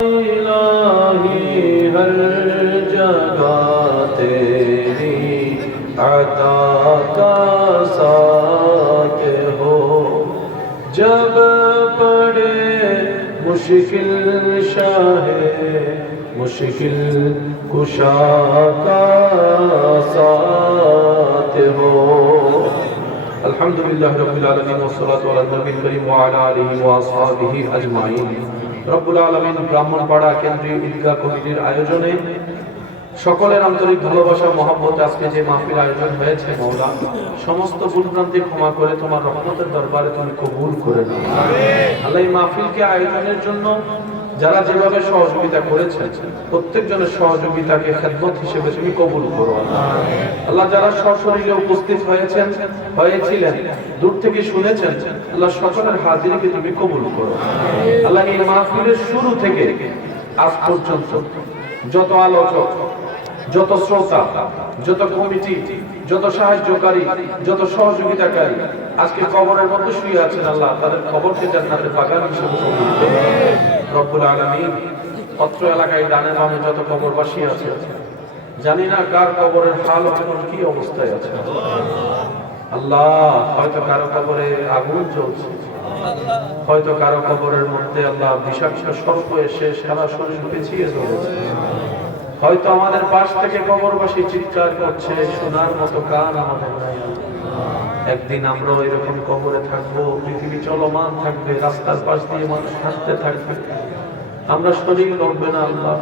इलाही हर जगह तेरी अता का साथ हो। जब पड़े मुश्किल शाहे मुश्किल कुशा का साथ हो। अल्हम्दुलिल्लाह रब्बिल आलमीन वस्सलातु अला नबील करीम व अला आलिहि व असहाबिहि अजमाइन। রব্বুল আলামিন ব্রাহ্মণপাড়া কেন্দ্রীয় ঈদগাহ কমিটির আয়োজনে সকলের আন্তরিক ভালোবাসা মহব্বতে আজকে যে মাহফিল আয়োজন হয়েছে, মওলা সমস্ত ভুলভ্রান্তি ক্ষমা করে তোমার রহমতের দরবারে তুমি কবুল করে নাও। আল্লাহ এই মাহফিলকে আয়োজনের জন্য যারা যেভাবে সহযোগিতা করেছেন প্রত্যেকজনের সহযোগিতাকে খেদমত হিসেবে তুমি কবুল করো। আল্লাহ যারা সশরীরে উপস্থিত হয়েছিলেন, দূর থেকে শুনেছেন, আল্লাহ সকলের হাজিরিকে তুমি কবুল করো। আল্লাহ এই মাহফিলের শুরু থেকে আজ পর্যন্ত যত আলোচক, যত শ্রোতা, যত কমিটি, যত সাহায্যকারী, যত সহযোগিতাকারী আজকে কবরের মধ্যে শুয়ে আছেন, আল্লাহ তাদের কবরকে জান্নাতের বাগান হিসেবে কবুল করো। রব্বুল আলামিন অত্র এলাকায় ডানে বামে যত কবরবাসী আছে, জানি না কার কবরের হাল এখন কি অবস্থায় আছে। আল্লাহ হয়তো কারো কবরে আগুন জ্বলছে, হয়তো কারো কবরের মধ্যে আল্লাহ বিষাক্ত সর্প এসে সারা শরীর পেঁচিয়ে ধরেছে, হয়তো আমাদের পাশ থেকে কবরবাসী চিৎকার করছে, শোনার মতো কান আমাদের নাই। একদিন আমরা এরকম কবরে থাকবো, পৃথিবী চলমান থাকবে, রাস্তার পাশ দিয়ে মানুষ হাঁটতে থাকবে, আমরা শরীর লড়বে না। আল্লাহ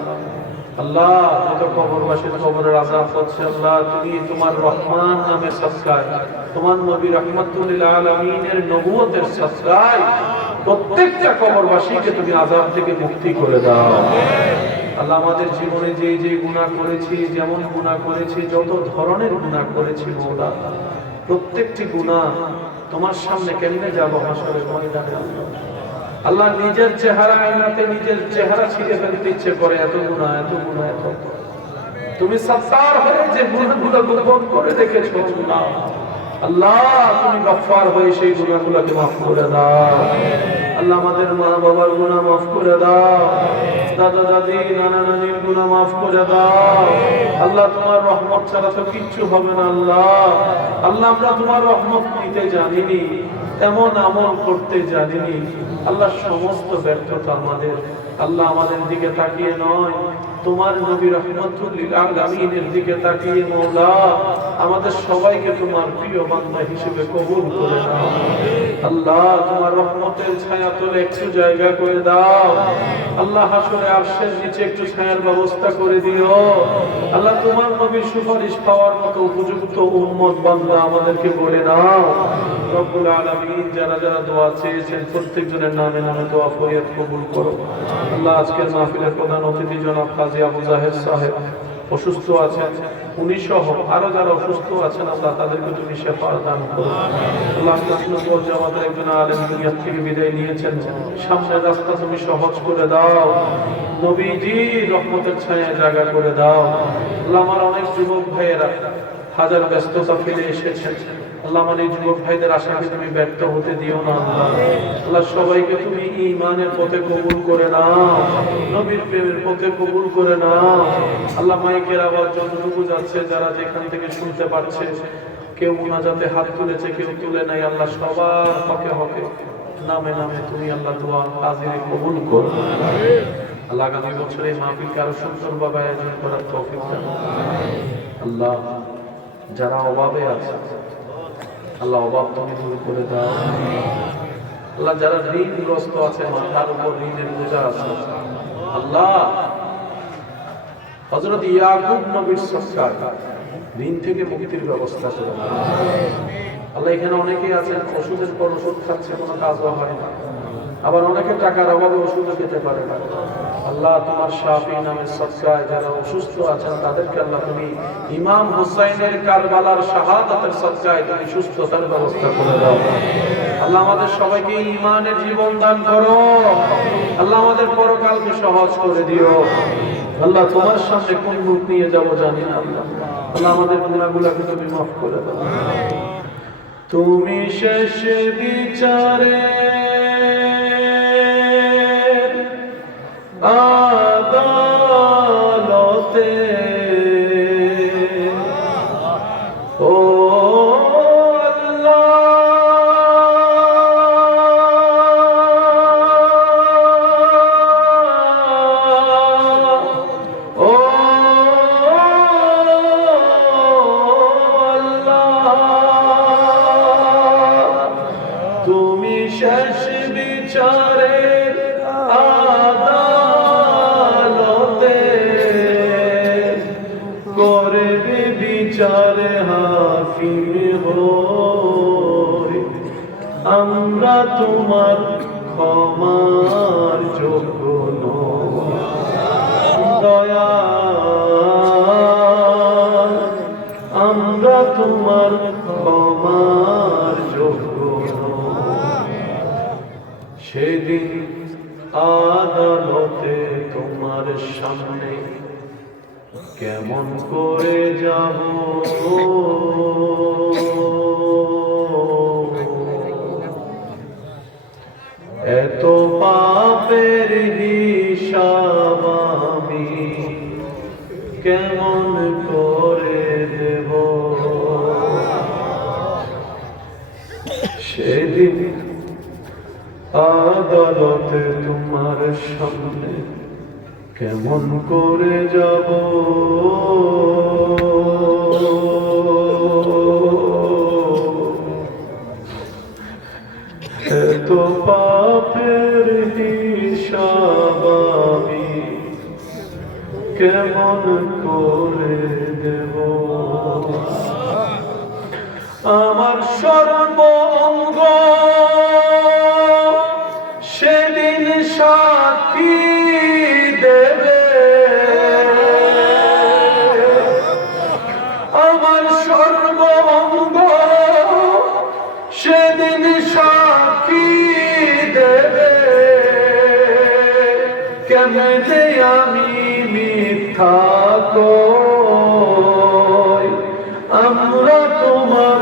আল্লাহ যত কবরবাসীর কবরের আযাব হচ্ছে, আল্লাহ তুমি তোমার রহমান নামে সাদকায়, তোমার নবী রাহমাতুল লিল আলামিনের নবুয়তের সাদকায় প্রত্যেকটা কবরবাসীকে তুমি আযাব থেকে মুক্তি করে দাও। আল্লাহ আমাদের জীবনে যে যে গুনাহ করেছি, যেমন গুনাহ করেছি, যত ধরনের গুনাহ করেছি, মওলা প্রত্যেকটি গুনাহ তোমার সামনে কেমনে যাব হাসরের ময়দানে। আল্লাহ নিজের চেহারা আয়নাতে নিজের চেহারা ছিঁড়ে ফেলতে ইচ্ছে করে, এত গুনাহ, এত গুনাহ, এত। তুমি সত্তার হয়ে যে গুনাহগুলো গোপন করে রেখেছো, আল্লাহ তুমি গফফার হয়ে সেই গুনাহগুলোকে মাফ করে দাও। আল্লাহ আমাদের মা বাবার গুনাহ মাফ করে দাও, দাদা দাদি নানা নানির গুনাহ মাফ করে দাও। আল্লাহ তোমার রহমত ছাড়া তো কিচ্ছু হবে না। আল্লাহ আল্লাহ আমরা তোমার রহমত নিতে জানিনি, এমন আমল করতে জানিনি। আল্লাহ সমস্ত ব্যর্থতা আমাদের, আল্লাহ আমাদের দিকে তাকিয়ে নয়, তোমার নবী রাহমাতুল লিল আলামিনের দিকে তাকিয়ে মওলা আমাদের সবাইকে তোমার প্রিয় বান্দা হিসেবে কবুল করে নাও। আল্লাহ তোমার রহমতের ছায়া তলে একটু জায়গা করে দাও। আল্লাহ হাসরে আরশের নিচে একটু ছায়ার ব্যবস্থা করে দিও। আল্লাহ তোমার নবীর সুপারিশ পাওয়ার মতো উপযুক্ত উম্মত বান্দা আমাদেরকে বলে নাও। রব্বুল আলামিন যারা যারা দোয়া চেয়েছেন প্রত্যেকজনের নামে নামে দোয়া ফরিয়াদ কবুল করো। আল্লাহ আজকের মাহফিলের প্রধান অতিথি জনাব কাজী আবু জাহেদ সাহেব অসুস্থ আছেন, উনি সহ আরো যারা অসুস্থ আছেন, আল্লাহ তাদেরকে তুমি শিফা দান করো। আল্লাহ সুন্নাত জামাতের একজন আলেম দুনিয়া থেকে বিদায় নিয়েছেন, সামনের রাস্তা তুমি সহজ করে দাও, নবীজি রহমতের ছায়ায় জায়গা করে দাও। আল্লাহ আমার অনেক যুবক ভাইয়েরা হাজার ব্যস্ততা ফেলে এসেছেন, আল্লাহ আমার এই যুবক ভাইদের আশাকে তুমি ব্যর্থ হতে দিও না। আল্লাহ সবাইকে তুমি ঈমানের পথে কবুল করে নাও, নবীর প্রেমের পথে কবুল করে নাও। আল্লাহ মাইকের আওয়াজ যতটুকু যাচ্ছে, যারা যেখান থেকে শুনতে পারছে, কেউ মুনাজাতে হাত তুলেছে, কেউ তুলে নাই, আল্লাহ সবার হকে হকে নামে নামে তুমি আল্লাহ দোয়া হাজিরি কবুল করো। আল্লাহ আগামী বছর এই মাহফিলকে আরো সুন্দরভাবে আয়োজন করার তৌফিক দাও। আল্লাহ যারা অভাবে আছে, আল্লাহ অভাব তুমি দূর করে দাও। আল্লাহ যারা ঋণগ্রস্ত আছে, মাথার উপর ঋণের বোঝা আছে, আল্লাহ হযরত ইয়াকুব নবীর সৎকার ঋণ থেকে মুক্তির ব্যবস্থা করে দাও। আল্লাহ এখানে অনেকেই আছেন ওষুধের পর ওষুধ খাচ্ছে, কোনো কাজও হয় না, আবার অনেকে টাকার অভাবে ওষুধও খেতে পারে না। আল্লাহ তোমার শাফি নামের সদকায় যারা অসুস্থ আছেন তাদেরকে আল্লাহ তুমি ইমাম হুসাইনের কারবালার শাহাদাতের সদকায় তুমি সুস্থতার ব্যবস্থা করে দাও। আল্লাহ আমাদের সবাইকে ঈমানের জীবন দান করো। আল্লাহ আমাদের পরকালকে সহজ করে দিও। আল্লাহ তোমার সামনে কোন রূপ নিয়ে যাব জানি না। আল্লাহ আমাদের গুনাহগুলোকে তুমি মাফ করে দাও। তুমি শেষ বিচারে আদালতে ও তুমি শেষ বিচারের আদালতে করবে বিচারে হাকিম হই আমরা তোমার ক্ষমার যোগ্য নই দয়াল আমরা তোমার ক্ষমার যোগ্য নই সেদিন আদালতে তোমার সামনে কেমন করে যাব এত পাপের হিসাব আমি কেমন করে দেব সেদিন আদালতে তোমার সামনে কেমন করে যাব এত পাপের হিসাব আমি কেমন করে দেব আমার সর্ব অঙ্গ সেদিন সাক্ষী দেবে আমার সর্ব অঙ্গ সেদিন সাক্ষী দেবে কেমনে আমি মিথ্যা কই আমরা তোমার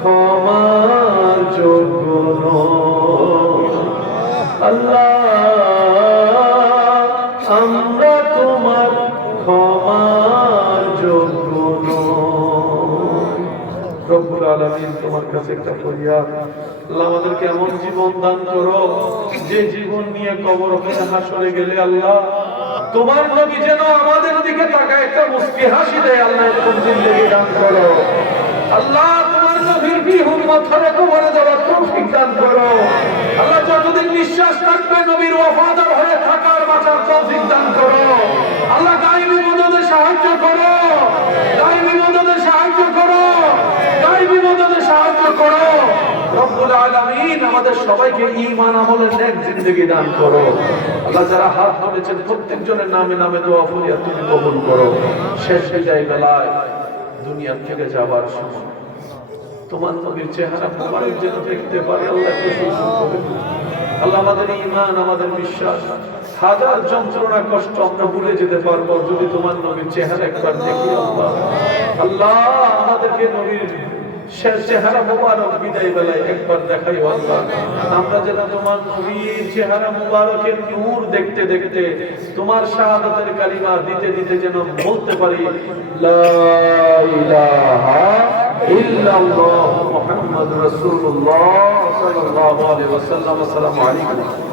ক্ষমার যোগ্য নই আল্লাহ আমরা তোমার ক্ষমার যোগ্য নই রব্বুল আলামিন তোমার কাছে একটা ফরিয়াদ আল্লাহ আমাদেরকে এমন জীবন দান করো যে জীবন নিয়ে কবর হয়ে হাসরে গেলে আল্লাহ তোমার নবী যেন আমাদের দিকে তাকায় একটা মুস্কি হাসি দেয় আল্লাহ এরকম জিন্দেগি দান করো আল্লাহ তোমার নবীর বিহুম্মত হয়ে কবরে যাওয়ার তৌফিক দান করো আল্লাহ যতদিন নিঃশ্বাস থাকবে নবীর ওয়াফাদার হয়ে থাকার বাঁচার তৌফিক দান করো আল্লাহ গায়বী মদদে সাহায্য করো গায়বী মদদে সাহায্য করো গায়বী মদদে সাহায্য করো রব্বুল আলামিন আমাদের সবাইকে ঈমান আমলের নেক জিন্দেগি দান করো আল্লাহ যারা হাত তুলেছেন প্রত্যেকজনের নামে নামে দোয়া ফরিয়াদ তুমি কবুল করো শেষ বিদায় বেলায় দুনিয়া থেকে যাবার সময় তোমার নবীর চেহারা মোবারক যেন দেখতে পারে আল্লাহ কবুল করে আল্লাহ আমাদের ঈমান আমাদের বিশ্বাস হাজার যন্ত্রণা কষ্ট আমরা ভুলে যেতে পারবো যদি তোমার নবীর চেহারা একবার দেখি আল্লাহ আল্লাহ আমাদেরকে নবীর শেষ চেহারা মোবারক বিদায় বেলায় একবার দেখাই আল্লাহ আমরা যেন তোমার নবীর চেহারা মোবারকের নূর দেখতে দেখতে তোমার শাহাদাতের কালিমা দিতে দিতে যেন বলতে পারি লা ইলাহা ইল্লাল্লাহ মুহাম্মাদুর রাসূলুল্লাহ সাল্লাল্লাহু আলাইহি ওয়াসাল্লাম আসসালামু আলাইকুম